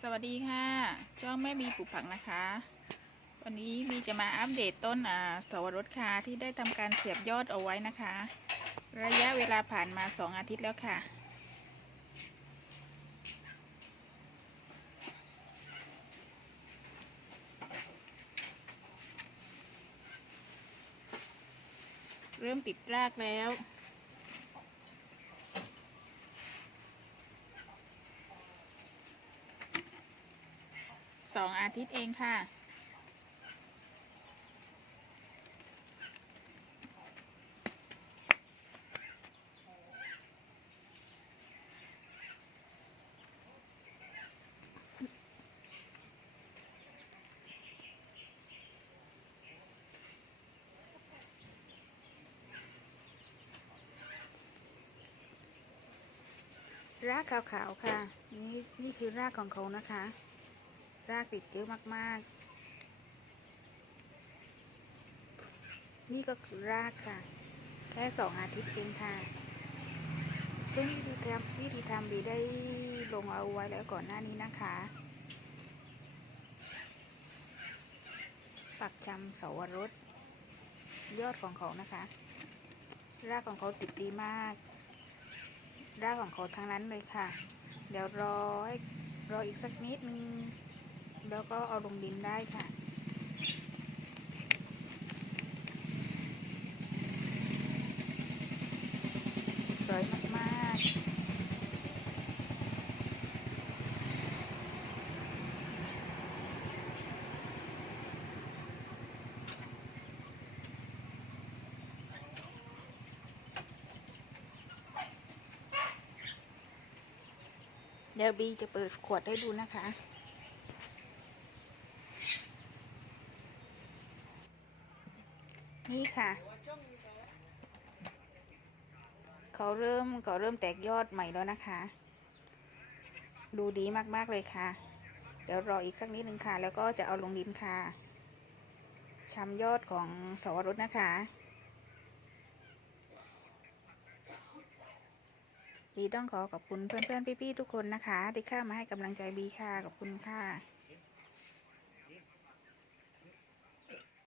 สวัสดีค่ะ ช่องแม่บีปูผักนะคะ วันนี้บีจะมาอัปเดตต้นอ่าสวรสค่ะที่ได้ทำการเสียบยอดเอาไว้นะคะ ระยะเวลาผ่านมาสองอาทิตย์แล้วค่ะ เริ่มติดรากแล้ว สองอาทิตย์เองค่ะ รากขาวๆค่ะ นี่นี่คือรากของเขานะคะ รากติดเยอะมากๆ นี่ก็คือรากค่ะ แค่สองอาทิตย์เองค่ะ ซึ่งวิธีทำวิธีทำบีได้ลงเอาไว้แล้วก่อนหน้านี้นะคะ ปักชำเสาวรสยอดของเขานะคะ รากของเขาติดดีมาก รากของเขาทั้งนั้นเลยค่ะ เดี๋ยวรอให้รออีกสักนิดนึง แล้วก็เอาลงดินได้ค่ะ สวยมากๆเดี๋ยวบีจะเปิดขวดให้ดูนะคะ นี่ค่ะ เขาเริ่มเขาเริ่มแตกยอดใหม่แล้วนะคะ ดูดีมากๆเลยค่ะ เดี๋ยวรออีกสักนิดนึงค่ะ แล้วก็จะเอาลงดินค่ะชำยอดของสวรสนะคะ บีต้องขอขอบคุณเพื่อนๆพี่ๆทุกคนนะคะ ที่เข้ามาให้กำลังใจบีค่ะขอบคุณค่ะ